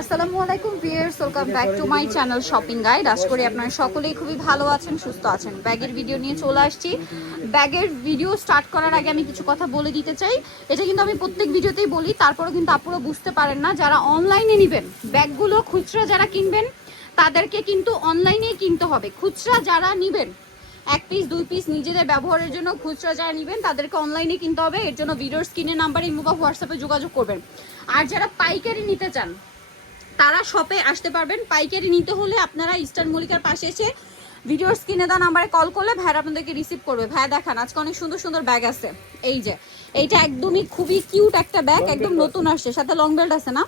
আসসালামু আলাইকুম viewers, welcome back to my channel shopping guide. আশা করি আপনারা সকলেই খুবই ভালো আছেন, সুস্থ আছেন। ব্যাগের ভিডিও নিয়ে চলে আসছি। ব্যাগের ভিডিও স্টার্ট করার আগে আমি কিছু কথা বলে দিতে চাই। এটা কিন্তু আমি প্রত্যেক ভিডিওতেই বলি, তারপরেও কিন্তু আপুরা বুঝতে পারেন না। যারা অনলাইনে নেবেন, ব্যাগগুলো খুচরা যারা কিনবেন, তাদেরকে কিন্তু অনলাইনেই কিনতে হবে। খুচরা যারা নেবেন, এক পিস দুই পিস নিজেদের ব্যবহারের জন্য খুচরা যারা নেবেন, তাদেরকে অনলাইনে কিনতে হবে। এর জন্য ভিডিওর স্ক্রিনের নাম্বারে ইমো বা হোয়াটসঅ্যাপে যোগাযোগ করবেন। আর যারা পাইকারি নিতে চান তারা শপে আসতে পারবেন। পাইকারি নিতে হলে আপনারা ইস্টার মল্লিকার পাশে এসে ভিডিওর স্ক্রিনে দেওয়া নাম্বারে কল করলে ভাইয়ের আপনাদেরকে রিসিভ করবে। ভাইয়া দেখান আজকে অনেক সুন্দর সুন্দর ব্যাগ আছে। এই যে এইটা একদমই খুবই কিউট একটা ব্যাগ একদম নতুন আসছে সাথে লং বেল্ট আছে না?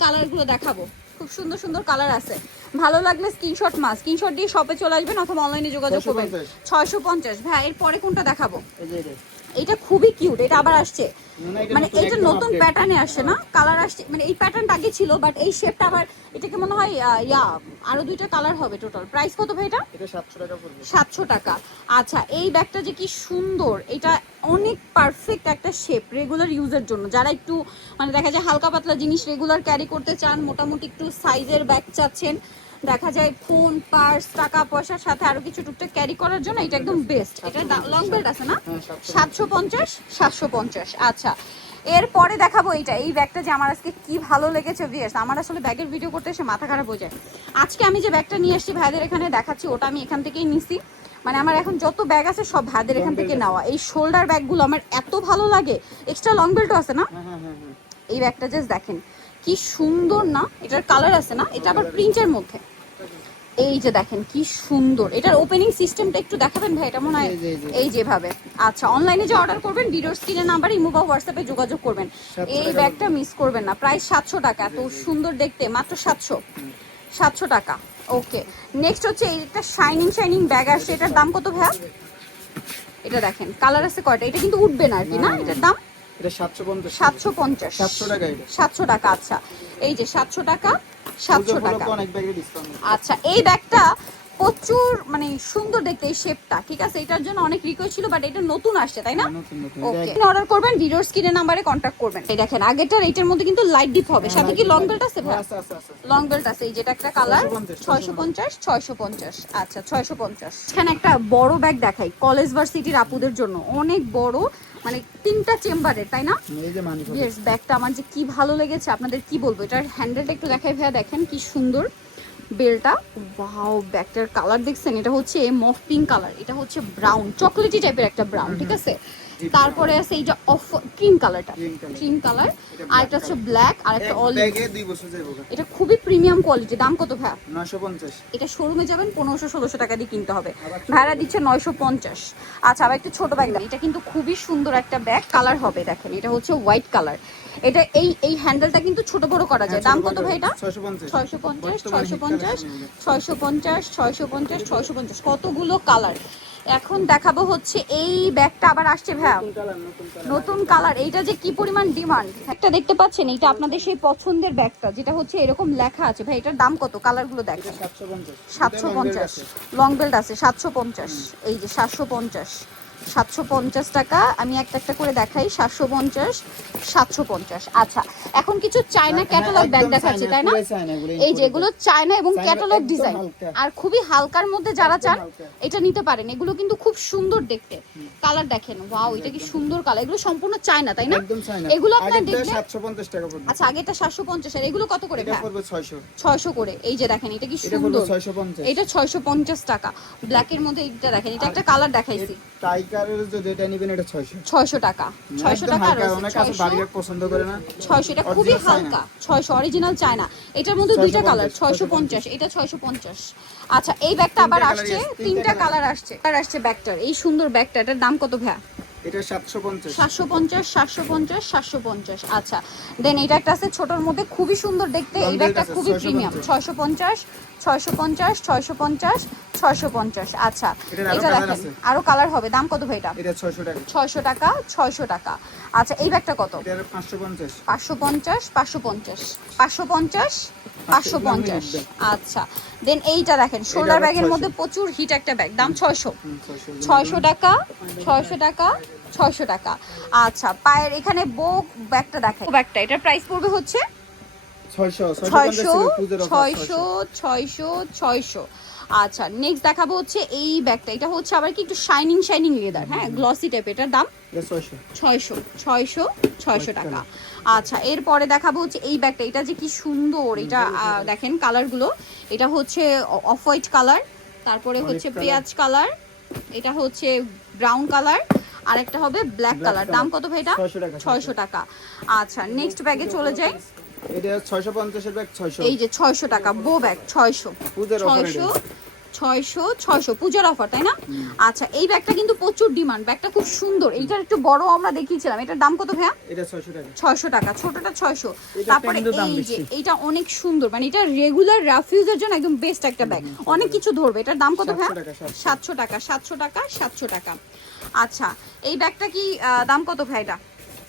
কালারগুলো দেখাবো। খুব সুন্দর সুন্দর কালার আছে। ভালো লাগলে স্ক্রিনশট মাস স্ক্রিনশট দিয়ে শপে চলে আসবেন অথবা অনলাইনে যোগাযোগ করবেন। ছয়শো পঞ্চাশ। ভাই এর পরে কোনটা দেখাবো? এটা খুবই কিউট এটা আবার আসছে। মানে এটা নতুন প্যাটার্নে আসছে না? কালার আসছে মানে এই প্যাটার্নটা আগে ছিল বাট এই শেপটা আবার এটাকে মনে হয় ইয়া আরও দুইটা কালার হবে টোটাল প্রাইস কত ভাই এটা? এটা সাতশো টাকা পড়বে। সাতশো টাকা। আচ্ছা এই ব্যাগটা যে কি সুন্দর এটা অনেক পারফেক্ট একটা শেপ রেগুলার ইউজের জন্য। যারা একটু মানে দেখা যায় হালকা পাতলা জিনিস রেগুলার ক্যারি করতে চান মোটামুটি একটু সাইজের ব্যাগ চাচ্ছেন দেখা যায় ফোন পার্স টাকা পয়সার সাথে আরও কিছু টুকটাক ক্যারি করার জন্য এটা একদম বেস্ট এটা লং বেল্ট আছে না? হ্যাঁ সাতশো সাতশো পঞ্চাশ সাতশো পঞ্চাশ আচ্ছা। এরপরে দেখাবো এইটা এই ব্যাগটা যে আমার আজকে কি ভালো লেগেছে ভিয়ার্স আমার আসলে ব্যাগের ভিডিও করতে এসে মাথা খারাপ হয়ে যায়। আজকে আমি যে ব্যাগটা নিয়ে এসেছি ভাইদের এখানে দেখাচ্ছি ওটা আমি এখান থেকেই নিছি। মানে আমার এখন যত ব্যাগ আছে সব ভাইদের এখান থেকে নেওয়া। এই শোল্ডার ব্যাগগুলো আমার এত ভালো লাগে। এক্সট্রা লং বেল্টও আছে না? হ্যাঁ হ্যাঁ হ্যাঁ এই ব্যাগটা জাস্ট দেখেন। কি সুন্দর না? এটার কালার আছে না? এটা আবার প্রিন্টের মধ্যে। এই যে দেখেন কি সুন্দর। এটার ওপেনিং সিস্টেমটা একটু দেখাবেন ভাই এটা মনে হয় এই যেভাবে। আচ্ছা অনলাইনে যে অর্ডার করবেন ভিডিওর স্ক্রিনের নাম্বার ইমো বা হোয়াটসঅ্যাপে যোগাযোগ করবেন। এই ব্যাগটা মিস করবেন না। প্রায় সাতশো টাকা এত সুন্দর দেখতে মাত্র সাতশো। সাতশো টাকা। ওকে নেক্সট হচ্ছে এইটা শাইনিং শাইনিং ব্যাগ আসছে। এটার দাম কত ভাইয়া? এটা দেখেন কালার আছে কয়টা? এটা কিন্তু উঠবে না আর কি না? এটার দাম? এটা সাতশো পঞ্চাশ। সাতশো টাকা আচ্ছা। এই যে সাতশো টাকা সাতশো টাকা। আচ্ছা এই ব্যাগটা প্রচুর মানে সুন্দর দেখতে এই শেপটা ঠিক আছে? এটার জন্য অনেক রিকোয়েস্ট ছিল বাট এটা নতুন আসছে তাই না? ওকে অর্ডার করবেন ভিডিওর স্ক্রিনের নাম্বারে কন্ট্যাক্ট করবেন। এই দেখেন আগেরটার এইটার মধ্যে কিন্তু লাইট ডিপ হবে। সাথে কি লং বেল্ট আছে ভাই? আছে আছে আছে। লং বেল্ট আছে এই যেটা একটা কালার 650, ছয়শো পঞ্চাশ। ছয়শো পঞ্চাশ আচ্ছা ছয়শো পঞ্চাশ। এখানে একটা বড় ব্যাগ দেখাই কলেজ ভার্সিটির আপুদের জন্য। অনেক বড় মানে তিনটা চেম্বারে তাই না? এই যে মানি ব্যাগটা আমার যে কি ভালো লেগেছে আপনাদের কি বলব? এটার হ্যান্ডেলটা একটু দেখাই ভাইয়া দেখেন কি সুন্দর। বেলটা। ওয়াও ব্যাগটার কালার দেখছেন? এটা হচ্ছে মফ পিঙ্ক কালার এটা হচ্ছে ব্রাউন চকলেটি টাইপের একটা ব্রাউন ঠিক আছে? তারপরে আছে এইটা অফ ক্রিম কালারটা। Cream colour. আর এটা হচ্ছে ব্ল্যাক আর একটা যাইব এটা খুবই প্রিমিয়াম কোয়ালিটি দাম কত ভাই নয়শো পঞ্চাশ। এটা শোরুমে যাবেন পনেরোশো ষোলোশো টাকা দিয়ে কিনতে হবে। ভাড়া দিচ্ছে নয়শো পঞ্চাশ। আচ্ছা আবার একটা ছোট ব্যাগ দেন। এটা কিন্তু খুবই সুন্দর একটা ব্যাগ কালার হবে দেখেন। এটা হচ্ছে হোয়াইট কালার এটা এই এই হ্যান্ডেলটা কিন্তু ছোট বড় করা যায়। দাম কত ভাই এটা? ছয়শো পঞ্চাশ। ছয়শো পঞ্চাশ বর্তমানে ছয়শো hit পঞ্চাশ collection এগুলো। ছয়শো পঞ্চাশ ছয়শো পঞ্চাশ ছয়শো পঞ্চাশ কতগুলো কালার এখন দেখাবো হচ্ছে এই ব্যাগটা আবার আসছে ভাইয়া। নতুন কালার এইটা যে কি পরিমাণ ডিমান্ড একটা দেখতে পাচ্ছেন এইটা আপনাদের সেই পছন্দের ব্যাগটা যেটা হচ্ছে এরকম লেখা আছে। ভাই এটার দাম কত? কালারগুলো দেখেন। সাতশো পঞ্চাশ। লং বেল্ট আছে সাতশো পঞ্চাশ। এই যে সাতশো পঞ্চাশ। সাতশো পঞ্চাশ টাকা। আমি একটা একটা করে দেখাই সাতশো পঞ্চাশ সাতশো পঞ্চাশ। আচ্ছা এখন কিছু চায়না ক্যাটালগ ব্যাগ দেখাচ্ছি তাই না? এই যে এগুলো চায়না এবং ক্যাটালগ ডিজাইন আর খুবই হালকার মধ্যে যারা চান এটা নিতে পারেন। এগুলো কিন্তু খুব সুন্দর দেখতে। কালার দেখেন ওয়াও এটা কি সুন্দর কালার এগুলো সম্পূর্ণ চায়না তাই না? এগুলো আপনার পড়বে। আচ্ছা আগেটা সাতশো পঞ্চাশ। আর এগুলো কত করে এটা পড়বে ছয়শো। করে। এই যে দেখেন এটা কি এটা সুন্দর। এটা ছয়শো পঞ্চাশ টাকা। ব্ল্যাকের মধ্যে এটা দেখেন এটা একটা কালার দেখাইছি। টাইগারের যদি এটা নিবেন এটা ছয়শো। ছয়শো টাকা। ছয়শো একদম টাকা আর অনেক আছে ছয়শো। পছন্দ করে না। ছয়শো এটা খুবই হালকা ছয়শো অরিজিনাল চায়না। এটার মধ্যে দুইটা কালার ছয়শো পঞ্চাশ। এটা ছয়শো পঞ্চাশ। আচ্ছা এই ব্যাগটা আবার আসছে তিনটা কালার আসছে আসছে ব্যাগটার। এই সুন্দর ব্যাগটা এটার দাম কত ভাইয়া? এটা আচ্ছা দেন এটা একটা আছে ছোটোর মধ্যে খুবই সুন্দর দেখতে। এই ব্যাগটা খুবই প্রিমিয়াম ছয়শো পঞ্চাশ ছয়শো পঞ্চাশ ছয়শো পঞ্চাশ। ছয়শো পঞ্চাশ আচ্ছা এটা দেখেন আরও কালার হবে। দাম কত ভাই এটা? এটা ছয়শো টাকা। ছয়শো টাকা ছয়শো টাকা। আচ্ছা এই ব্যাগটা কত? এটা পাঁচশো পঞ্চাশ। পাঁচশো পঞ্চাশ পাঁচশো। আচ্ছা দেন এইটা দেখেন শোল্ডার ব্যাগের মধ্যে প্রচুর হিট একটা ব্যাগ দাম ছয়শো। ছয়শো। টাকা ছয়শো টাকা ছয়শো টাকা। আচ্ছা পায়ের এখানে বো ব্যাগটা দেখাই ব্যাগটা এটার প্রাইস পড়বে হচ্ছে? ছয়শো ছয়শো। ছয়শো ছয়শো। আচ্ছা নেক্সট দেখাবো হচ্ছে এই ব্যাগটা। এটা হচ্ছে আবার কি একটু শাইনিং শাইনিং লেদার হ্যাঁ গ্লসি টাইপ এটার দাম ছয়শো। ছয়শো ছয়শো টাকা। আচ্ছা এরপরে দেখাবো হচ্ছে এই ব্যাগটা। এটা যে কি সুন্দর এটা দেখেন কালারগুলো এটা হচ্ছে অফ হোয়াইট কালার তারপরে হচ্ছে। পেঁয়াজ কালার এটা হচ্ছে ব্রাউন কালার আর একটা হবে ব্ল্যাক কালার দাম কত ভাই এটা? ছয়শো টাকা আচ্ছা নেক্সট ব্যাগে চলে যাই। এটা ছয়শো পঞ্চাশের ব্যাগ ছয়শো। এই যে ছয়শো টাকা বো ব্যাগ ছয়শো। পূজার offer ছয়শো ছয়শো ছয়শো পূজার অফার তাই না? আচ্ছা এই ব্যাগটা কিন্তু প্রচুর ডিমান্ড ব্যাগটা খুব সুন্দর। এইটার একটু বড় আমরা দেখিয়েছিলাম। এটার দাম কত ভাইয়া? এটা ছয়শো টাকা। ছয়শো টাকা ছোটটা ছয়শো। এটা তারপরে এই যে। এইটা অনেক সুন্দর মানে এটা রেগুলার রাফিউজের জন্য একদম বেস্ট একটা ব্যাগ অনেক কিছু ধরবে। এটার দাম কত ভাইয়া? 700 সাতশো। টাকা সাতশো টাকা সাতশো টাকা। আচ্ছা এই ব্যাগটা কি দাম কত ভাই এটা?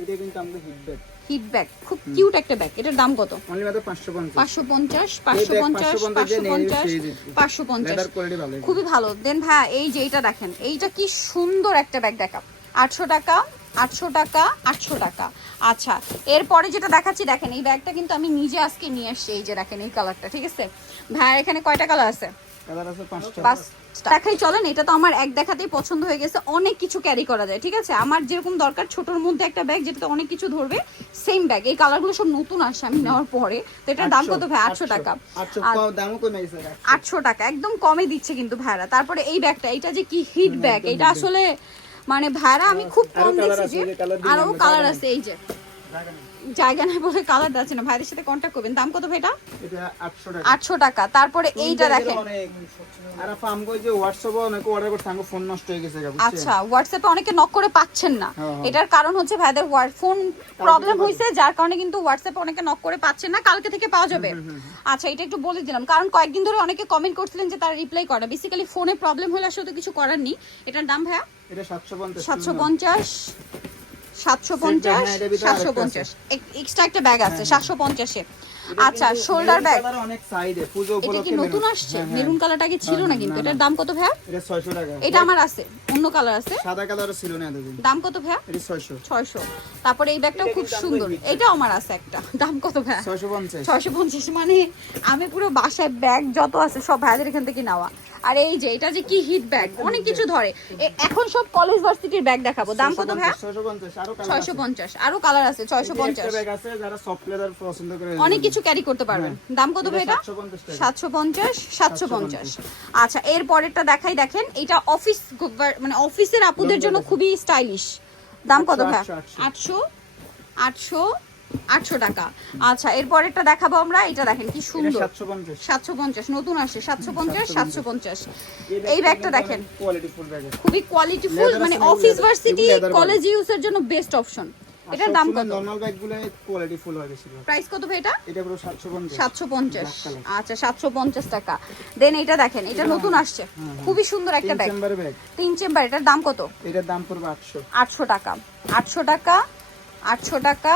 এটা কিন্তু আমাদের হিট ব্যাগ হিট ব্যাগ খুব কিউট একটা ব্যাগ এটার দাম কত? অনলি মাত্র পাঁচশো পঞ্চাশ। পাঁচশো পঞ্চাশ পাঁচশো bag পঞ্চাশ 550 পাঁচশো পঞ্চাশ। নিয়ে নিয়ে পাঁচশো পঞ্চাশ। লেদার কোয়ালিটি ভালো খুবই ভালো। দেন ভাই এই যে এটা দেখেন এইটা কি সুন্দর একটা ব্যাগ দেখা আটশো টাকা আটশো টাকা আটশো টাকা। আচ্ছা এরপরে যেটা দেখাচ্ছি দেখেন এই ব্যাগটা কিন্তু আমি নিজে আজকে নিয়ে আসছি এই যে দেখেন এই কালারটা ঠিক আছে? ভাইয়া এখানে কয়টা কালার আছে? দেখাই চলেন এটা তো আমার এক দেখাতেই পছন্দ হয়ে গেছে অনেক কিছু ক্যারি করা যায় ঠিক আছে? আমার যেরকম দরকার ছোটোর মধ্যে একটা ব্যাগ যেটাতে অনেক কিছু ধরবে সেম ব্যাগ এই কালারগুলো সব নতুন আসে আমি নেওয়ার পরে। তো এটার দাম কত ভাই? আটশো টাকা। আটশো টাকা একদম কমে দিচ্ছে কিন্তু ভাড়া তারপরে এই ব্যাগটা এটা যে কি হিট ব্যাগ এটা আসলে মানে ভাড়া আমি খুব কম দেখছি যে আরও কালার জায়গা আছে এই যে। জায়গা নাই। বলে কালার আছে না। ভাইদের সাথে কন্ট্যাক্ট করবেন। দাম কত ভাইটা? এটা আটশো টাকা। তারপরে এইটা দেখেন। আর ফার্ম কই যে হোয়াটসঅ্যাপে অনেকে অর্ডার করতে আমার ফোন নষ্ট হয়ে গেছে বুঝছেন? আচ্ছা হোয়াটসঅ্যাপে অনেকে নক করে পাচ্ছেন না। হ্যাঁ, হ্যাঁ। এটার কারণ হচ্ছে ভাইদের ফোন প্রবলেম হয়েছে যার কারণে কিন্তু হোয়াটসঅ্যাপে অনেকে নক করে পাচ্ছেন না। কালকে থেকে পাওয়া যাবে। আচ্ছা এটা একটু বলে দিলাম। কারণ কয়েকদিন ধরে অনেকে কমেন্ট করছিলেন যে তারা রিপ্লাই করে বেসিক্যালি ফোনে প্রবলেম হলে আসলে তো কিছু করার নেই। এটার দাম ভাইয়া? এটা হ্যাঁ, এক্সট্রা একটা ব্যাগ আছে পঞ্চাশে। আচ্ছা শোল্ডার ব্যাগ অনেক সাইডে পুজো এটা কি নতুন আসছে? হ্যাঁ, হ্যাঁ। মেরুন কালারটা কি ছিল না কিন্তু এটার দাম কত এটা টাকা। এটা আমার আছে অন্য কালার আছে? সাদা কালার ছিল না এতদিন। দাম কত এটা তারপরে এই ব্যাগটাও খুব সুন্দর। এটাও আমার আছে একটা। দাম কত ভাইয়া? ছয়শো পঞ্চাশ। মানে আমি পুরো বাসায় ব্যাগ যত আছে সব ভাইয়াদের এখান থেকে নেওয়া। আর এই যে এটা যে কি হিট ব্যাগ অনেক কিছু ধরে। এখন সব কলেজ ভার্সিটির ব্যাগ দেখাবো। দাম কত ভাইয়া? ছয়শো পঞ্চাশ আরও কালার আছে। ছয়শো পঞ্চাশ অনেক কিছু ক্যারি করতে পারবেন। দাম কত ভাই এটা সাতশো পঞ্চাশ সাতশো পঞ্চাশ। আচ্ছা এর পরেরটা দেখাই দেখেন এটা অফিস মানে অফিসের আপুদের জন্য খুবই স্টাইলিশ দাম কত ভাই আটশো, আটশো। আটশো টাকা। আচ্ছা এর পরেরটা দেখাবো আমরা। এটা দেখেন কি সুন্দর। সাতশো পঞ্চাশ। নতুন আসে সাতশো পঞ্চাশ সাতশো পঞ্চাশ। এই ব্যাগটা দেখেন। কোয়ালিটি ফুল খুবই কোয়ালিটিফুল মানে অফিস ভার্সিটি। কলেজ ইউজের জন্য বেস্ট অপশন এটার দাম কত? নরমাল ব্যাগগুলো কোয়ালিটি ফুল হয় বেশি প্রাইস কত ভাই এটা? এটা পুরো সাতশো পঞ্চাশ। সাতশো পঞ্চাশ। Black color. আচ্ছা সাতশো পঞ্চাশ টাকা। দেন এটা দেখেন এটা নতুন আসছে। খুবই সুন্দর একটা তিন ব্যাগ চেম্বার ব্যাগ তিন চেম্বার এটার দাম কত? এটার দাম পড়বে আটশো। আটশো টাকা। আটশো টাকা আটশো টাকা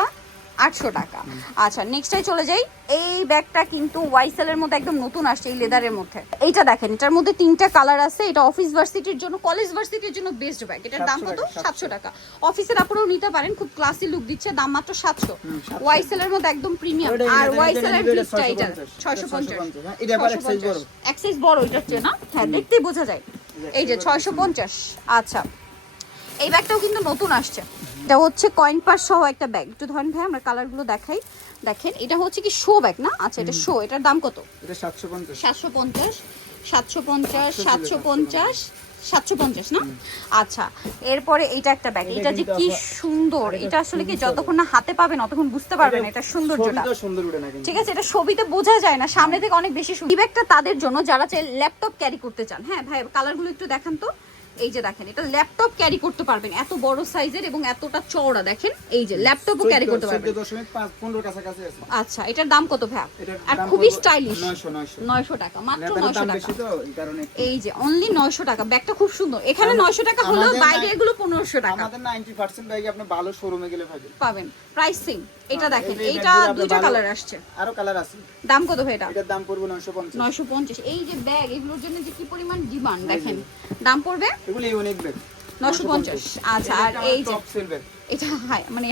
আটশো টাকা। আচ্ছা নেক্সটাই চলে যাই। এই ব্যাগটা কিন্তু ওয়াইসেল এর মধ্যে একদম নতুন আসছে এই লেদারের মধ্যে। এইটা দেখেন এটার মধ্যে তিনটা কালার আছে। এটা অফিস ভার্সিটির জন্য কলেজ ভার্সিটির জন্য বেস্ট ব্যাগ এটার দাম 700 কত? সাতশো। টাকা। অফিসের আপনারাও নিতে পারেন খুব ক্লাসি লুক দিচ্ছে দাম মাত্র সাতশো। 700 ওয়াইসেল এর মধ্যে একদম প্রিমিয়াম আর এটা- ওয়াইসেল এর এটা- এটা ফিক্সটা এটা 650 ছয়শো পঞ্চাশ। 650 হ্যাঁ, এটা আবার এক বড়। এক সাইজ বড় এটার চেয়ে না হ্যাঁ দেখতেই বোঝা যায়। এই যে ছয়শো পঞ্চাশ। আচ্ছা। এই ব্যাগটাও কিন্তু নতুন আসছে। এটা হচ্ছে কয়েন পাস সহ একটা ব্যাগ একটু ধরেন ভাই আমরা কালারগুলো দেখাই। দেখেন এটা হচ্ছে কি শো ব্যাগ না? আচ্ছা এটা শো এটার দাম কত? এটা সাতশো পঞ্চাশ। সাতশো পঞ্চাশ সাতশো পঞ্চাশ সাতশো পঞ্চাশ সাতশো পঞ্চাশ না? আচ্ছা এরপরে এইটা একটা ব্যাগ এটা যে কি সুন্দর এটা আসলে কি যতক্ষণ না হাতে পাবেন অতক্ষণ বুঝতে পারবেন এটা সৌন্দর্যটা। সুন্দর ঠিক আছে এটা ছবিতে বোঝা যায় না সামনে থেকে অনেক বেশি সুন্দর। ব্যাগটা তাদের জন্য যারা চাই ল্যাপটপ ক্যারি করতে চান। হ্যাঁ ভাই কালারগুলো একটু দেখান তো। এই যে দেখেন এটা ল্যাপটপ ক্যারি করতে পারবেন এত বড় সাইজের এবং এতটা চওড়া দেখেন এই যে ল্যাপটপও ক্যারি করতে পারবেন। চোদ্দ দশমিক পাঁচ পনেরো কাছাকাছি আছে। আচ্ছা এটার দাম কত ভাই আর খুবই স্টাইলিশ নয়শো নয়শো। নয়শো টাকা মাত্র লেদারের নয়শো দাম টাকা। বেশি তো এই কারণে এই যে অনলি নয়শো টাকা ব্যাগটা খুব সুন্দর। এখানে নয়শো টাকা হলো বাইরে এগুলো পনেরোশো টাকা। আমাদের নাইনটি পার্সেন্ট ব্যাগে আপনি ভালো শোরুমে গেলে পাবেন। পাবেন প্রাইস এটা হ্যাঁ, দেখেন এইটা দুইটা কালার আসছে। আরও কালার আছে। দাম কত ভাই এটা? এটার দাম পড়বে নয়শো পঞ্চাশ। নয়শো পঞ্চাশ। এই যে ব্যাগ এগুলোর জন্য যে কি পরিমাণ ডিমান্ড দেখেন। দাম পড়বে? এগুলো ইউনিক ব্যাগ নয়শো পঞ্চাশ। আচ্ছা আর এই যে এটা মানে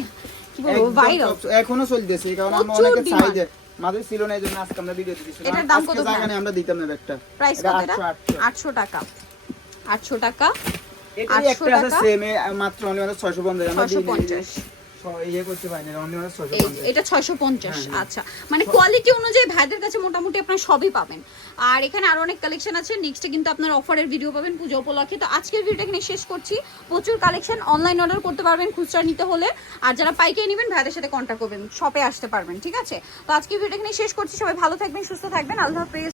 কি বলব ভাইরাল এখনও চলতেছে কারণে আমরা অনেকে। চাহিদা মাঝে ছিল না এই জন্য আজকে আমরা ভিডিও এটার দাম কত জায়গা আমরা দিতাম না ব্যাগটা। প্রাইস কত এটা? 800 আটশো। টাকা। আটশো টাকা? এটারই 800 একটা আছে টাকা? সেম মাত্র অনলি মাত্র 650 আমরা দিই পঞ্চাশ। ছ- ইয়ে করতে পারি না অনলি মাত্র এই 650 এটা ছয়শো পঞ্চাশ হ্যাঁ, হ্যাঁ। আচ্ছা। মানে কোয়ালিটি অনুযায়ী ভাইদের কাছে মোটামুটি আপনার সবই পাবেন। আর এখানে আরও অনেক কালেকশন আছে নেক্সটে কিন্তু আপনার অফারের ভিডিও পাবেন পুজো উপলক্ষে। তো আজকের ভিডিওটা এখানে শেষ করছি। প্রচুর কালেকশন অনলাইন অর্ডার করতে পারবেন খুচরা নিতে হলে। আর যারা পাইকারি নেবেন ভাইদের সাথে কন্ট্যাক্ট করবেন শপে আসতে পারবেন ঠিক আছে? তো আজকের ভিডিওটা এখানে শেষ করছি। সবাই ভালো থাকবেন সুস্থ থাকবেন। আল্লাহ হাফেজ।